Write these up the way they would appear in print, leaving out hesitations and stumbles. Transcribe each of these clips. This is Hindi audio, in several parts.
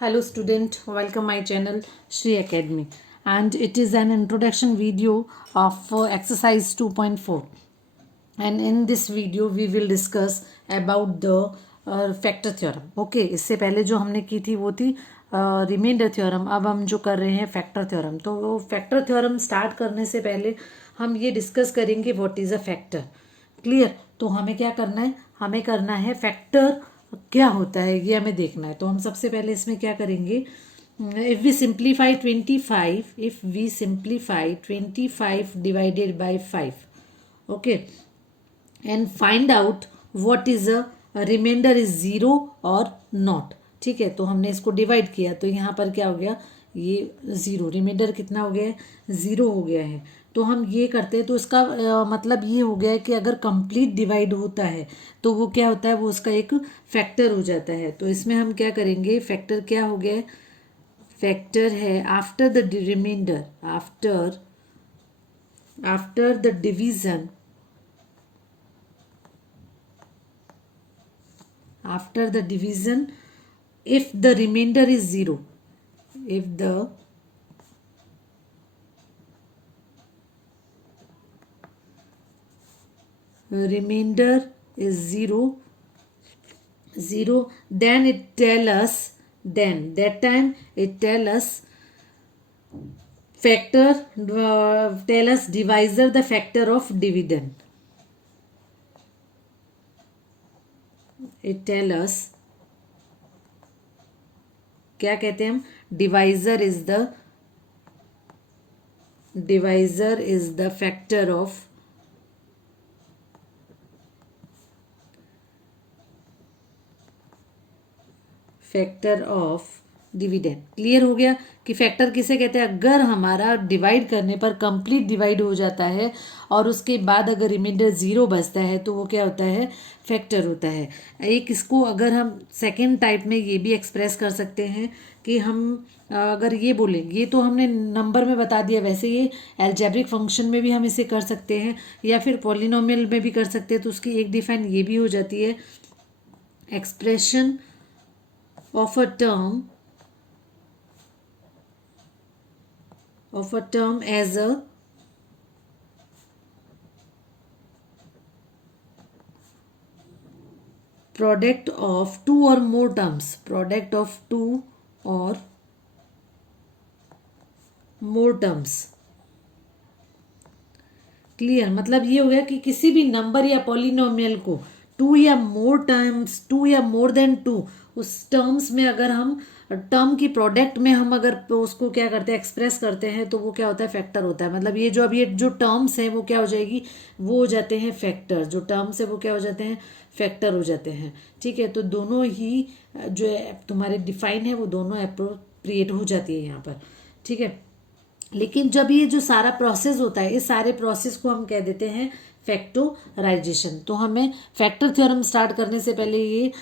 Hello student, welcome my channel Shri Academy, and it is an introduction video of exercise 2.4, and in this video we will discuss about the factor theorem. Okay, इससे पहले जो हमने की थी वो थी रिमाइंडर थ्योरम. अब हम जो कर रहे हैं फैक्टर थ्योरम. तो वो फैक्टर थ्योरम स्टार्ट करने से पहले हम ये डिस्कस करेंगे what is a factor. Clear. तो हमें क्या करना है, हमें करना है फैक्टर क्या होता है ये हमें देखना है. तो हम सबसे पहले इसमें क्या करेंगे, if we simplify 25 divided by 5, okay, and find out what is a remainder is zero और नॉट. ठीक है, तो हमने इसको डिवाइड किया तो यहाँ पर क्या हो गया, ये ज़ीरो. रिमाइंडर कितना हो गया है, ज़ीरो हो गया है. तो हम ये करते हैं तो इसका मतलब ये हो गया है कि अगर कंप्लीट डिवाइड होता है तो वो क्या होता है, वो उसका एक फैक्टर हो जाता है. तो इसमें हम क्या करेंगे, फैक्टर क्या हो गया है, फैक्टर है after the remainder, after the division, after the division, if the remainder is zero, if the remainder is zero, then it tell us, then that time it tell us factor, tell us divisor the factor of dividend. It tell us, क्या कहते हैं हम, divisor is the factor of dividend. Clear हो गया कि फैक्टर किसे कहते हैं, अगर हमारा डिवाइड करने पर कंप्लीट डिवाइड हो जाता है और उसके बाद अगर रिमाइंडर ज़ीरो बचता है तो वो क्या होता है, फैक्टर होता है. एक इसको अगर हम सेकेंड टाइप में ये भी एक्सप्रेस कर सकते हैं कि हम अगर ये बोलें, ये तो हमने नंबर में बता दिया, वैसे ये एल्जेब्रिक फंक्शन में भी हम इसे कर सकते हैं या फिर पॉलिनोमियल में भी कर सकते हैं. तो उसकी एक डिफाइन ये भी हो जाती है, expression of a term as a product of two or more terms, clear. मतलब ये हो गया कि किसी भी नंबर या पॉलिनोमियल को टू या मोर देन टू उस टर्म्स में, अगर हम टर्म की प्रोडक्ट में हम अगर उसको क्या करते हैं, एक्सप्रेस करते हैं, तो वो क्या होता है, फैक्टर होता है. मतलब ये जो टर्म्स हैं वो क्या हो जाएगी, वो हो जाते हैं फैक्टर. जो टर्म्स है वो क्या हो जाते हैं, फैक्टर हो जाते हैं. ठीक है, तो दोनों ही जो तुम्हारे डिफाइन है वो दोनों अप्रोप्रिएट हो जाती है यहाँ पर. ठीक है, लेकिन जब ये जो सारा प्रोसेस होता है, इस सारे प्रोसेस को हम कह देते हैं फैक्टराइजेशन. तो हमें फैक्टर थ्योरम स्टार्ट करने से पहले ये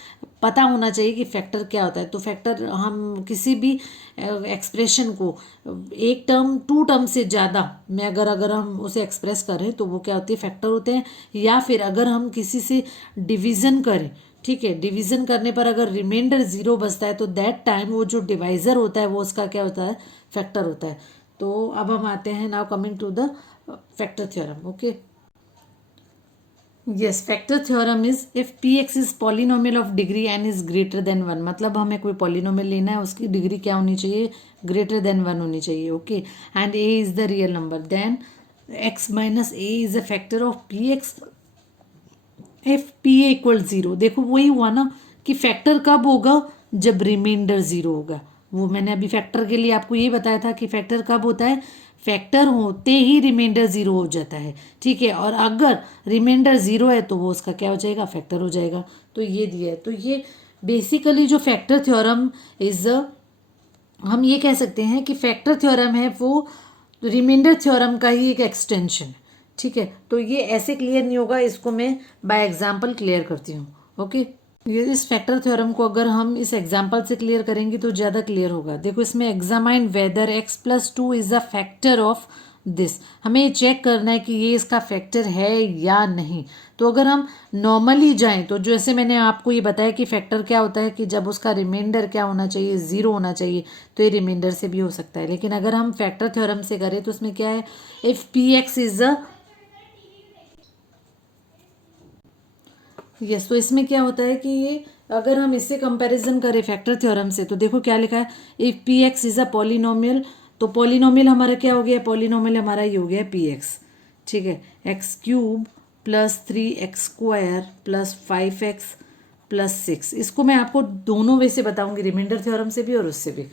पता होना चाहिए कि फैक्टर क्या होता है. तो फैक्टर, हम किसी भी एक्सप्रेशन को एक टर्म टू टर्म से ज़्यादा में अगर हम उसे एक्सप्रेस करें तो वो क्या होती है, फैक्टर होते हैं. या फिर अगर हम किसी से डिवीज़न करें, ठीक है, डिवीज़न करने पर अगर रिमाइंडर ज़ीरो बचता है तो दैट टाइम वो जो डिवाइज़र होता है वो उसका क्या होता है, फैक्टर होता है. तो अब हम आते हैं, now coming to the factor theorem. Okay, yes, factor theorem is if p x is polynomial of degree n is greater than one. मतलब हमें कोई पॉलिनोमियल लेना है, उसकी डिग्री क्या होनी चाहिए, ग्रेटर देन वन होनी चाहिए. Okay, and a is the real number, then x minus a is a factor of p x if p a equal zero. देखो वही हुआ ना कि फैक्टर कब होगा, जब रिमाइंडर ज़ीरो होगा. वो मैंने अभी फैक्टर के लिए आपको ये बताया था कि फैक्टर कब होता है, फैक्टर होते ही रिमाइंडर ज़ीरो हो जाता है. ठीक है, और अगर रिमाइंडर ज़ीरो है तो वो उसका क्या हो जाएगा, फैक्टर हो जाएगा. तो ये दिया है. तो ये बेसिकली जो फैक्टर थ्योरम इज, हम ये कह सकते हैं कि फैक्टर थ्योरम है वो रिमाइंडर थ्योरम का ही एक एक्सटेंशन है. ठीक है, तो ये ऐसे क्लियर नहीं होगा, इसको मैं बाय एग्जांपल क्लियर करती हूँ. ओके, ये इस फैक्टर थ्योरम को अगर हम इस एग्जांपल से क्लियर करेंगे तो ज़्यादा क्लियर होगा. देखो इसमें examine whether x+2 is a factor of this, हमें ये चेक करना है कि ये इसका फैक्टर है या नहीं। तो अगर हम नॉर्मली जाएं तो जैसे मैंने आपको ये बताया कि फैक्टर क्या होता है कि जब उसका रिमाइंडर क्या होना चाहिए, ज़ीरो होना चाहिए, तो ये रिमाइंडर से भी हो सकता है। लेकिन अगर हम फैक्टर थ्योरम से करें तो उसमें क्या है, if P x is a yes, तो इसमें क्या होता है कि ये अगर हम इससे कंपैरिजन करें फैक्टर थ्योरम से तो देखो क्या लिखा है, if p x is a polynomial, तो पॉलिनोमियल हमारा क्या हो गया, पॉलिनोमियल हमारा ये हो गया पी एक्स, ठीक है, x cube plus 3x² plus 5x plus 6। इसको मैं आपको दोनों वे से बताऊंगी, रिमाइंडर थ्योरम से भी और उससे भी,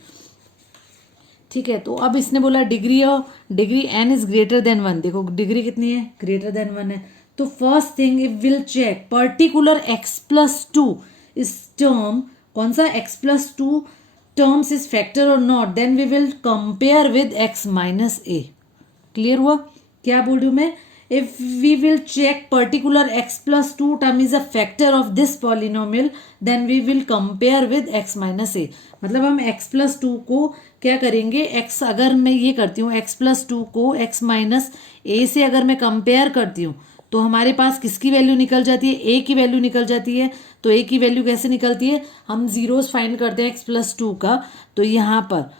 ठीक है। तो अब इसने बोला degree n is greater then 1, देखो डिग्री कितनी है, ग्रेटर देन 1 है। तो first thing if will check particular x+2 इस टर्म, कौन सा x+2 टर्म्स इज फैक्टर और not, then we will compare with x-a। Clear हुआ क्या बोल रही हूँ मैं, if we will check particular x+2 term is a factor of this polynomial then we will compare with x-a। मतलब हम x+2 को क्या करेंगे, x अगर मैं ये करती हूँ x+2 को x-a से अगर मैं कंपेयर करती हूँ तो हमारे पास किसकी वैल्यू निकल जाती है, a की वैल्यू निकल जाती है। तो a की वैल्यू कैसे निकलती है, हम जीरोस फाइंड करते हैं x+2 का, तो यहाँ पर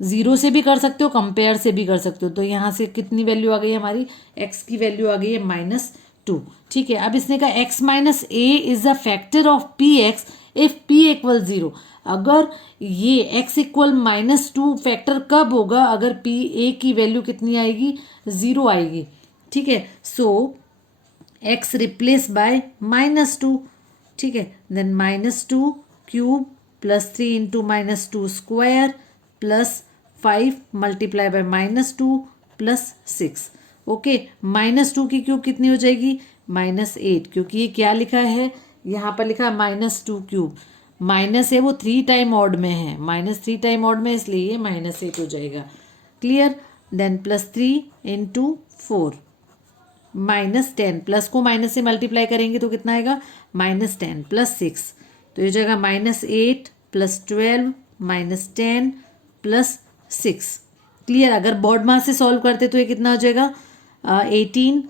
जीरो से भी कर सकते हो, कंपेयर से भी कर सकते हो। तो यहाँ से कितनी वैल्यू आ गई हमारी, x की वैल्यू आ गई है -2, ठीक है। अब इसने कहा x-a is a factor of p x if p equal 0। अगर ये x इक्वल -2 फैक्टर कब होगा, अगर a की वैल्यू कितनी आएगी, 0 आएगी, ठीक है। सो x रिप्लेस बाय -2, ठीक है, then -2 cube plus 3 into -2 square plus 5 multiply by -2 plus 6। Okay, -2 की क्यूब कितनी हो जाएगी, -8, क्योंकि ये क्या लिखा है, यहाँ पर लिखा है -2 क्यूब, माइनस है वो 3 टाइम ऑड में है, -3 टाइम ऑड में, इसलिए ये -8 हो जाएगा। क्लियर, देन +3 इंटू 4 -10, प्लस को माइनस से मल्टीप्लाई करेंगे तो कितना आएगा, -10 प्लस 6, तो ये जाएगा -8 प्लस 12 -10 प्लस 6। क्लियर, अगर बॉड मास से सॉल्व करते तो ये कितना हो जाएगा, 18,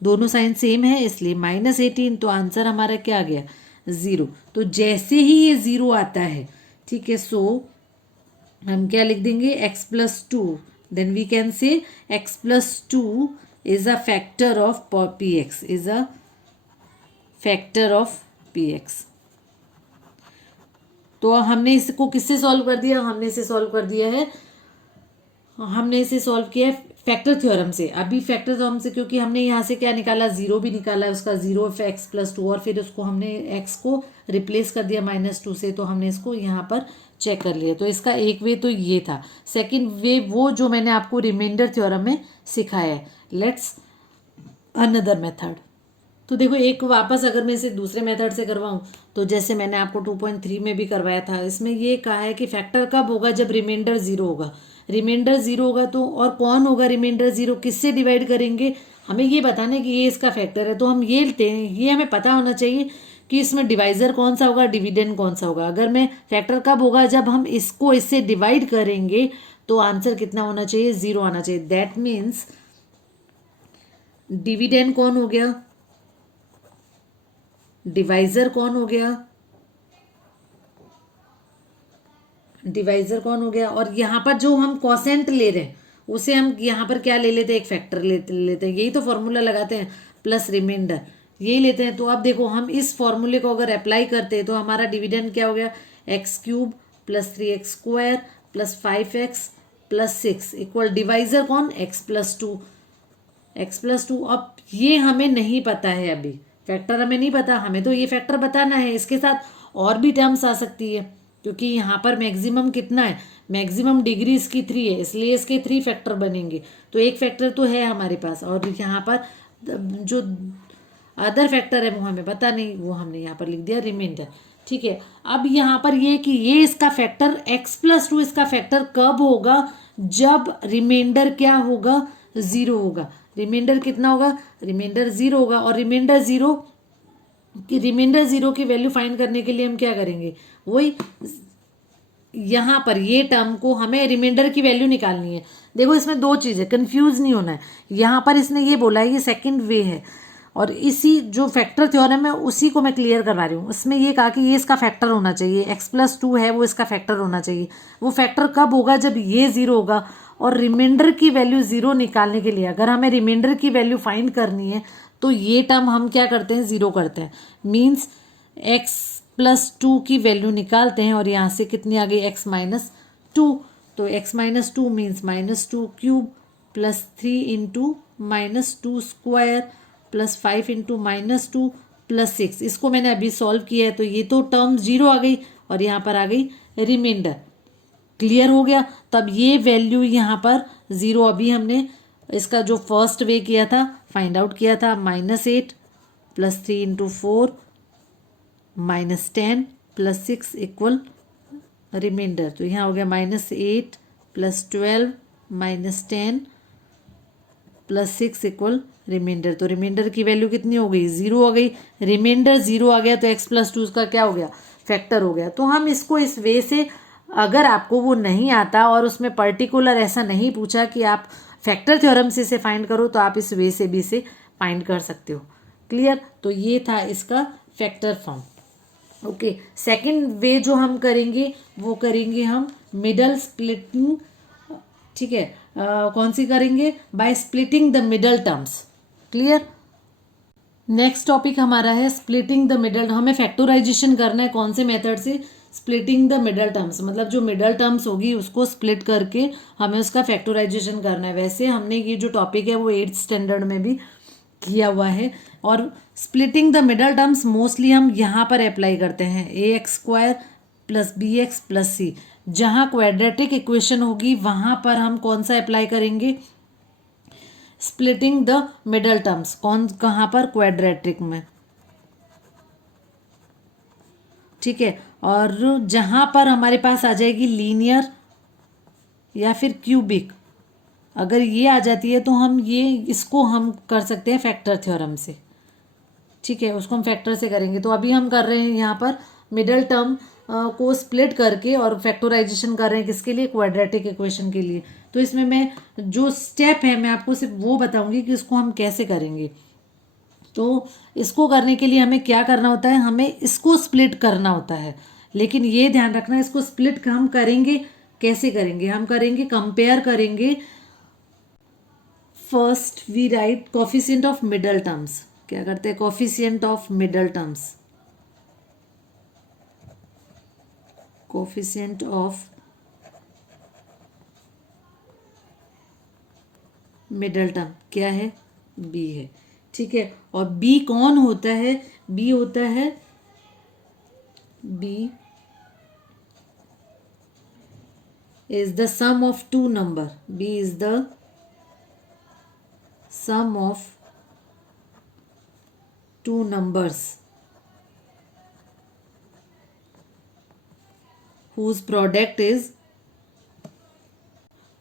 दोनों साइन सेम है इसलिए -18, तो आंसर हमारा क्या आ गया, 0। तो जैसे ही ये 0 आता है, ठीक है, सो हम क्या लिख देंगे, x+2, then we can say x+2 is a factor of px, is a factor of px। तो हमने इसको किससे सॉल्व कर दिया, हमने इसे सॉल्व कर दिया है, हमने इसे सॉल्व किया है फैक्टर थ्योरम से। अभी फैक्टर थ्योरम से क्योंकि हमने यहाँ से क्या निकाला, 0 भी निकाला है उसका, 0 x+2, और फिर उसको हमने x को रिप्लेस कर दिया -2 से, तो हमने इसको यहाँ पर चेक कर लिया। तो इसका एक वे तो ये था। सेकंड वे वो जो मैंने आपको रिमाइंडर थ्योरम में सिखाया है। Let's another method. तो देखो एक वापस अगर मैं इसे दूसरे मेथड से करवाऊँ तो जैसे मैंने आपको 2.3 में भी करवाया था, इसमें ये कहा है कि फैक्टर कब होगा, जब रिमाइंडर 0 होगा। रिमाइंडर 0 होगा तो और कौन होगा रिमाइंडर 0, किससे डिवाइड करेंगे, हमें ये बताना है कि ये इसका फैक्टर है। तो हम ये लेते हैं, ये हमें पता होना चाहिए कि इसमें डिवाइजर कौन सा होगा, डिविडेंड कौन सा होगा। अगर मैं फैक्टर कब होगा, जब हम इसको इससे डिवाइड करेंगे तो आंसर कितना होना चाहिए, 0 आना चाहिए। दैट मीन्स डिविडेंड कौन हो गया, डिवाइजर कौन हो गया, डिवाइजर कौन हो गया, और यहाँ पर जो हम कॉसेंट ले रहे हैं उसे हम यहाँ पर क्या ले लेते हैं, एक फैक्टर लेते हैं। यही तो फॉर्मूला लगाते हैं, प्लस रिमाइंडर, यही लेते हैं। तो अब देखो हम इस फॉर्मूले को अगर अप्लाई करते हैं तो हमारा डिविडेंड क्या हो गया, x³ plus 3x² plus 5x plus 6 equal divisor कौन, x+2, x+2। अब ये हमें नहीं पता है, अभी फैक्टर हमें नहीं पता, हमें तो ये फैक्टर बताना है। इसके साथ और भी टर्म्स आ सकती है क्योंकि यहाँ पर मैक्सिमम कितना है, मैक्सिमम डिग्री इसकी 3 है, इसलिए इसके 3 फैक्टर बनेंगे। तो एक फैक्टर तो है हमारे पास, और यहाँ पर जो अदर फैक्टर है वो हमें पता नहीं, वो हमने यहाँ पर लिख दिया रिमाइंडर। ठीक है, अब यहाँ पर ये कि ये इसका फैक्टर x+2 इसका फैक्टर कब होगा, जब रिमाइंडर क्या होगा, 0 होगा। रिमाइंडर कितना होगा, रिमाइंडर 0 होगा। और रिमाइंडर 0 की वैल्यू फाइंड करने के लिए हम क्या करेंगे, वही यहाँ पर ये टर्म को हमें रिमाइंडर की वैल्यू निकालनी है। देखो इसमें दो चीज़ें, कंफ्यूज नहीं होना है। यहाँ पर इसने ये बोला है ये सेकंड वे है, और इसी जो फैक्टर थ्योरम है उसी को मैं क्लियर करवा रही हूँ। उसमें ये कहा कि ये इसका फैक्टर होना चाहिए, x+2 है वो इसका फैक्टर होना चाहिए। वो फैक्टर कब होगा? जब ये ज़ीरो होगा। और रिमाइंडर की वैल्यू ज़ीरो निकालने के लिए, अगर हमें रिमाइंडर की वैल्यू फाइंड करनी है तो ये टर्म हम क्या करते हैं? ज़ीरो करते हैं। मीन्स x+2 की वैल्यू निकालते हैं, और यहाँ से कितनी आ गई? x-2। तो x-2 means -2³ plus 3 into -2 square plus 5 into -2 plus 6। इसको मैंने अभी सॉल्व किया है, तो ये तो टर्म जीरो आ गई और यहाँ पर आ गई रिमाइंडर। क्लियर हो गया? तब ये वैल्यू यहाँ पर ज़ीरो, अभी हमने इसका जो फर्स्ट वे किया था, फाइंड आउट किया था, -8 plus 3 into 4 -10 plus 6 equal remainder. तो यहाँ हो गया -8 प्लस 12 -10 प्लस 6 इक्वल रिमाइंडर। तो रिमाइंडर की वैल्यू कितनी हो गई? ज़ीरो हो गई। रिमाइंडर ज़ीरो आ गया तो x+2 का क्या हो गया? फैक्टर हो गया। तो हम इसको इस वे से, अगर आपको वो नहीं आता और उसमें पर्टिकुलर ऐसा नहीं पूछा कि आप फैक्टर थ्योरम से इसे फाइंड करो, तो आप इस वे से भी इसे फाइंड कर सकते हो। क्लियर? तो ये था इसका फैक्टर फॉर्म। ओके, सेकंड वे जो हम करेंगे वो करेंगे हम मिडल स्प्लिटिंग। ठीक है, कौन सी करेंगे? By splitting the middle terms. Clear? Next topic हमारा है स्प्लिटिंग द मिडल। हमें फैक्टराइजेशन करना है कौन से मेथड से? स्प्लिटिंग द मिडल टर्म्स, मतलब जो मिडल टर्म्स होगी उसको स्प्लिट करके हमें उसका फैक्टराइजेशन करना है। वैसे हमने ये जो टॉपिक है वो 8th स्टैंडर्ड में भी किया हुआ है। और splitting the middle terms mostly हम यहाँ पर अप्लाई करते हैं, ax² plus bx plus c। जहाँ क्वाड्रेटिक इक्वेशन होगी वहाँ पर हम कौन सा अप्लाई करेंगे? Splitting the middle terms. कहाँ पर? क्वाड्रेटिक में। ठीक है, और जहाँ पर हमारे पास आ जाएगी लीनियर या फिर क्यूबिक, अगर ये आ जाती है तो हम इसको हम कर सकते हैं फैक्टर थ्योरम से। ठीक है, उसको हम फैक्टर से करेंगे। तो अभी हम कर रहे हैं यहाँ पर मिडल टर्म को स्प्लिट करके और फैक्टराइजेशन कर रहे हैं किसके लिए? क्वाड्रेटिक इक्वेशन के लिए। तो इसमें मैं जो स्टेप है मैं आपको सिर्फ वो बताऊंगी कि इसको हम कैसे करेंगे। तो इसको करने के लिए हमें क्या करना होता है? हमें इसको स्प्लिट करना होता है, लेकिन ये ध्यान रखना इसको स्प्लिट हम करेंगे कैसे करेंगे? हम करेंगे, कंपेयर करेंगे। First we write coefficient of middle terms. क्या करते हैं? Coefficient of middle terms. Coefficient of middle term क्या है? बी है। ठीक है, और बी कौन होता है? बी होता है, B is the sum of two number. B is the sum of two numbers whose product is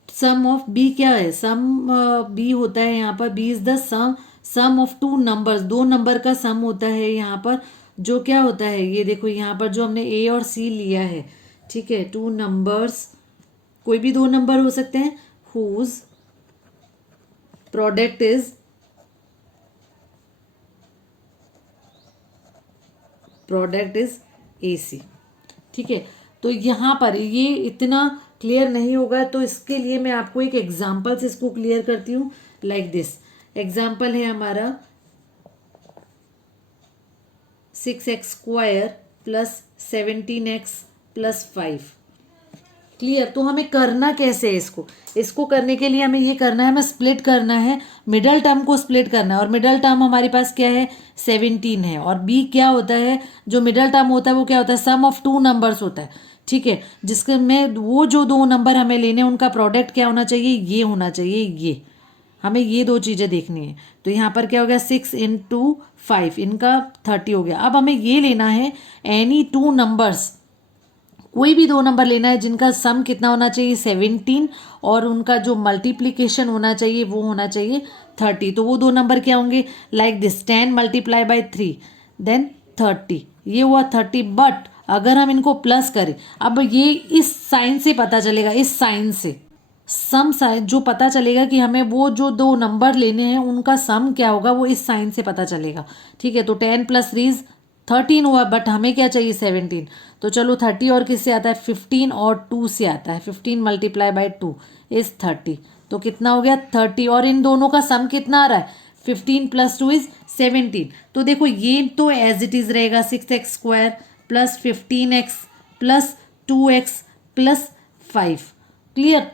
sum of B. क्या है? सम बी होता है यहाँ पर, B is the sum of two numbers. दो नंबर का सम होता है यहाँ पर, जो क्या होता है? ये देखो यहाँ पर जो हमने ए और सी लिया है, ठीक है, टू नंबर्स, कोई भी दो नंबर हो सकते हैं, whose प्रोडक्ट इज ए सी। ठीक है, तो यहाँ पर ये इतना क्लियर नहीं होगा, तो इसके लिए मैं आपको एक एग्जाम्पल से इसको क्लियर करती हूँ। लाइक दिस एग्जाम्पल है हमारा 6x² plus 17x plus 5। Clear? तो हमें करना कैसे है इसको करने के लिए हमें ये करना है, हमें स्प्लिट करना है, मिडल टर्म को स्प्लिट करना है। और मिडल टर्म हमारे पास क्या है? 17 है। और बी क्या होता है? जो मिडल टर्म होता है वो क्या होता है? सम ऑफ टू नंबर्स होता है। ठीक है, जिसके में वो जो दो नंबर हमें लेने उनका प्रोडक्ट क्या होना चाहिए? ये होना चाहिए। ये हमें ये दो चीज़ें देखनी है। तो यहाँ पर क्या हो गया? 6 इंटू 5, इनका 30 हो गया। अब हमें ये लेना है एनी टू नंबर्स, कोई भी दो नंबर लेना है जिनका सम कितना होना चाहिए? 17, और उनका जो मल्टीप्लीकेशन होना चाहिए वो होना चाहिए 30। तो वो दो नंबर क्या होंगे? Like this 10 multiply by 3 then 30, ये हुआ 30। बट अगर हम इनको प्लस करें, अब ये इस साइन से पता चलेगा, इस साइन से सम साइन जो पता चलेगा कि हमें वो जो दो नंबर लेने हैं उनका सम क्या होगा वो इस साइन से पता चलेगा। ठीक है, तो 10 + 3 13 हुआ, बट हमें क्या चाहिए 17। तो चलो 30 और किससे आता है 15 और 2 से आता है। 15 × 2 इज 30, तो कितना हो गया 30, और इन दोनों का सम कितना आ रहा है 15 + 2 इज 17। तो देखो ये तो एज इट इज रहेगा 6x² + 15x + 2x + 5। क्लियर।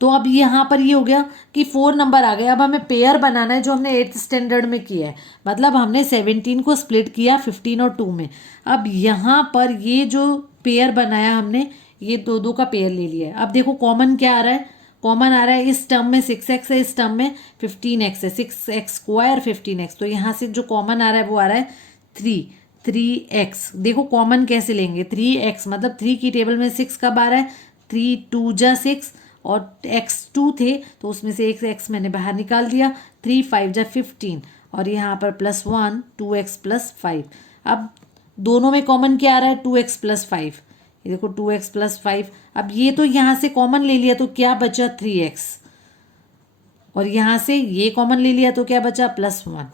तो अब यहाँ पर ये हो गया कि 4 नंबर आ गए। अब हमें पेयर बनाना है जो हमने 8th स्टैंडर्ड में किया है, मतलब हमने 17 को स्प्लिट किया 15 और 2 में। अब यहाँ पर ये जो पेयर बनाया हमने, ये दो दो का पेयर ले लिया है। अब देखो कॉमन क्या आ रहा है, कॉमन आ रहा है इस टर्म में 6x है, इस टर्म में 15x है, 6x² 15x। तो यहाँ से जो कॉमन आ रहा है वो आ रहा है 3x। देखो कॉमन कैसे लेंगे 3x, मतलब 3 की टेबल में 6 कब आ रहा है 3 2 जा 6, और x2 थे तो उसमें से एक x मैंने बाहर निकाल दिया, 3 5 जा 15, और यहाँ पर +1 2x + 5। अब दोनों में कॉमन क्या आ रहा है 2x + 5, ये देखो 2x + 5। अब ये तो यहाँ से कॉमन ले लिया तो क्या बचा 3x, और यहाँ से ये कॉमन ले लिया तो क्या बचा +1।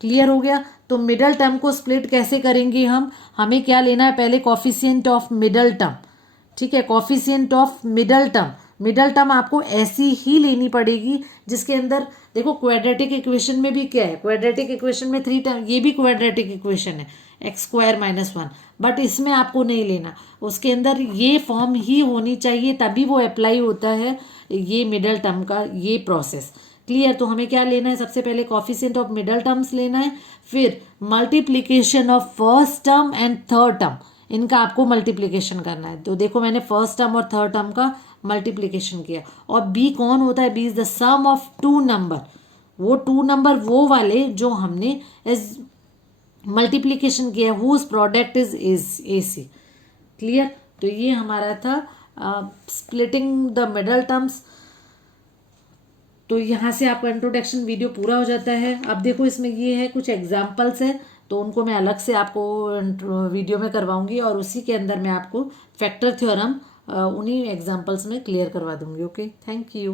क्लियर हो गया। तो मिडल टर्म को स्प्लिट कैसे करेंगे हम, हमें क्या लेना है पहले कॉफिशिएंट ऑफ मिडल टर्म। ठीक है, coefficient of middle term, middle term आपको ऐसी ही लेनी पड़ेगी जिसके अंदर देखो क्वाड्रेटिक इक्वेशन में भी क्या है, क्वाड्रेटिक इक्वेशन में 3 टर्म, ये भी क्वाड्रेटिक इक्वेशन है x² - 1, बट इसमें आपको नहीं लेना, उसके अंदर ये फॉर्म ही होनी चाहिए तभी वो अप्लाई होता है ये मिडल टर्म का ये प्रोसेस। क्लियर। तो हमें क्या लेना है, सबसे पहले कॉफिशिएंट ऑफ मिडल टर्म्स लेना है, फिर multiplication of first term and third term, इनका आपको मल्टीप्लिकेशन करना है। तो देखो मैंने फर्स्ट टर्म और थर्ड टर्म का मल्टीप्लिकेशन किया, और बी कौन होता है, B is the sum of 2 number, वो 2 नंबर वो वाले जो हमने इस मल्टीप्लिकेशन किया whose product is a c. Clear. तो ये हमारा था स्प्लिटिंग द मिडल टर्म्स। तो यहाँ से आपका इंट्रोडक्शन वीडियो पूरा हो जाता है। अब देखो इसमें ये है कुछ एग्जाम्पल्स है, तो उनको मैं अलग से आपको वीडियो में करवाऊंगी, और उसी के अंदर मैं आपको फैक्टर थ्योरम उन्हीं एग्जाम्पल्स में क्लियर करवा दूंगी। Okay, thank you.